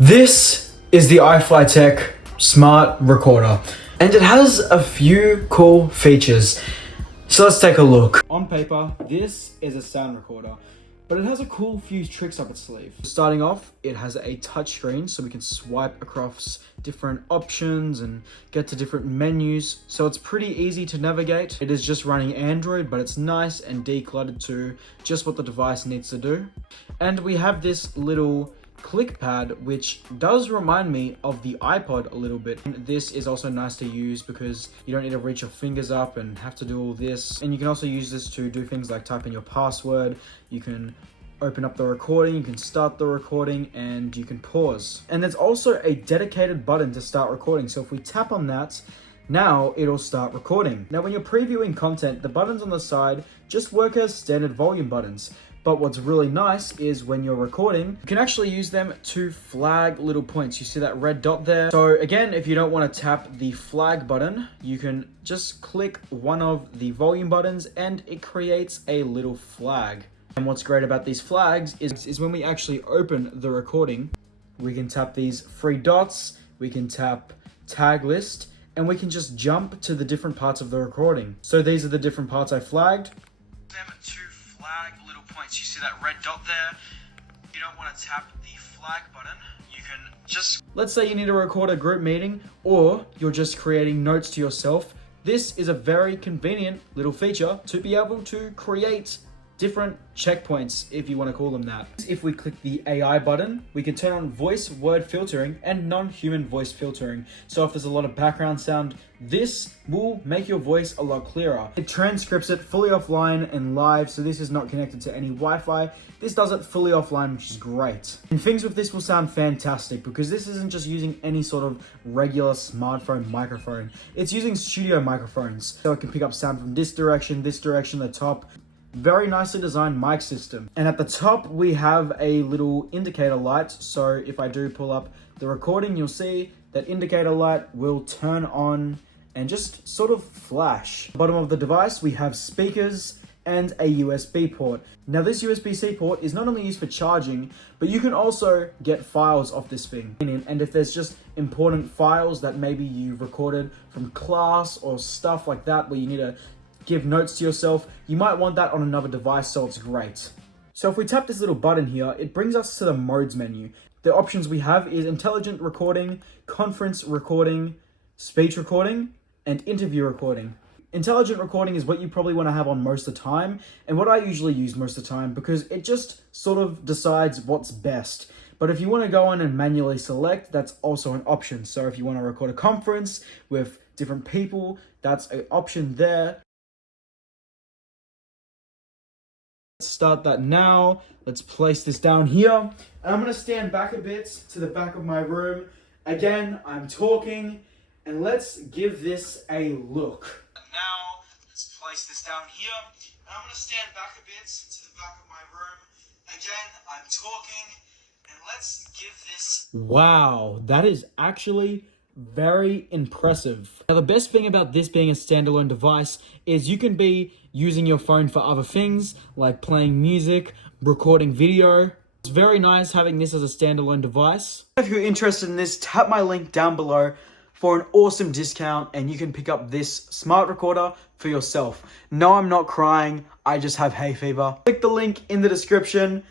This is the iFLYTEK smart recorder, and it has a few cool features. So let's take a look. On paper, this is a sound recorder, but it has a cool few tricks up its sleeve. Starting off, it has a touch screen, so we can swipe across different options and get to different menus. So it's pretty easy to navigate. It is just running Android, but it's nice and decluttered to just what the device needs to do. And we have this little click pad, which does remind me of the iPod a little bit. And this is also nice to use because you don't need to reach your fingers up and have to do all this. And you can also use this to do things like type in your password. You can open up the recording, you can start the recording, and you can pause. And there's also a dedicated button to start recording. So if we tap on that, now it'll start recording. Now when you're previewing content, the buttons on the side just work as standard volume buttons. But what's really nice is when you're recording, you can actually use them to flag little points. You see that red dot there? So again, if you don't want to tap the flag button, you can just click one of the volume buttons and it creates a little flag. And what's great about these flags is when we actually open the recording, we can tap these three dots, we can tap tag list, and we can just jump to the different parts of the recording. So these are the different parts I flagged. Them to flag little points. You see that red dot there? You don't want to tap the flag button. You can just, let's say you need to record a group meeting or you're just creating notes to yourself. This is a very convenient little feature to be able to create different checkpoints, if you want to call them that. If we click the AI button, we can turn on voice word filtering and non-human voice filtering. So if there's a lot of background sound, this will make your voice a lot clearer. It transcripts it fully offline and live, so this is not connected to any Wi-Fi. This does it fully offline, which is great. And things with this will sound fantastic because this isn't just using any sort of regular smartphone microphone. It's using studio microphones. So it can pick up sound from this direction, the top. Very nicely designed mic system. And at the top, we have a little indicator light. So if I do pull up the recording, you'll see that indicator light will turn on and just sort of flash. Bottom of the device, we have speakers and a USB port. Now this USB-C port is not only used for charging, but you can also get files off this thing. And if there's just important files that maybe you've recorded from class or stuff like that, where you need to give notes to yourself, you might want that on another device, so it's great. So if we tap this little button here, it brings us to the modes menu. The options we have is intelligent recording, conference recording, speech recording, and interview recording. Intelligent recording is what you probably want to have on most of the time, and what I usually use most of the time because it just sort of decides what's best. But if you want to go on and manually select, that's also an option. So if you want to record a conference with different people, that's an option there. Let's start that now. Let's place this down here. And I'm going to stand back a bit to the back of my room. Again, I'm talking, and let's give this a look. Now, let's place this down here. And I'm going to stand back a bit to the back of my room. Again, I'm talking, and let's give this... Wow, that is actually very impressive. Now the best thing about this being a standalone device is you can be using your phone for other things like playing music, recording video. It's very nice having this as a standalone device. If you're interested in this, tap my link down below for an awesome discount and you can pick up this smart recorder for yourself. No, I'm not crying, I just have hay fever. Click the link in the description.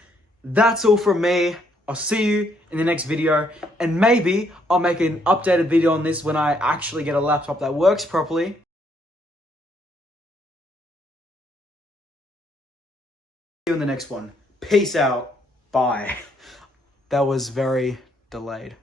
That's all from me. I'll see you in the next video, and maybe I'll make an updated video on this when I actually get a laptop that works properly. See you in the next one. Peace out. Bye. That was very delayed.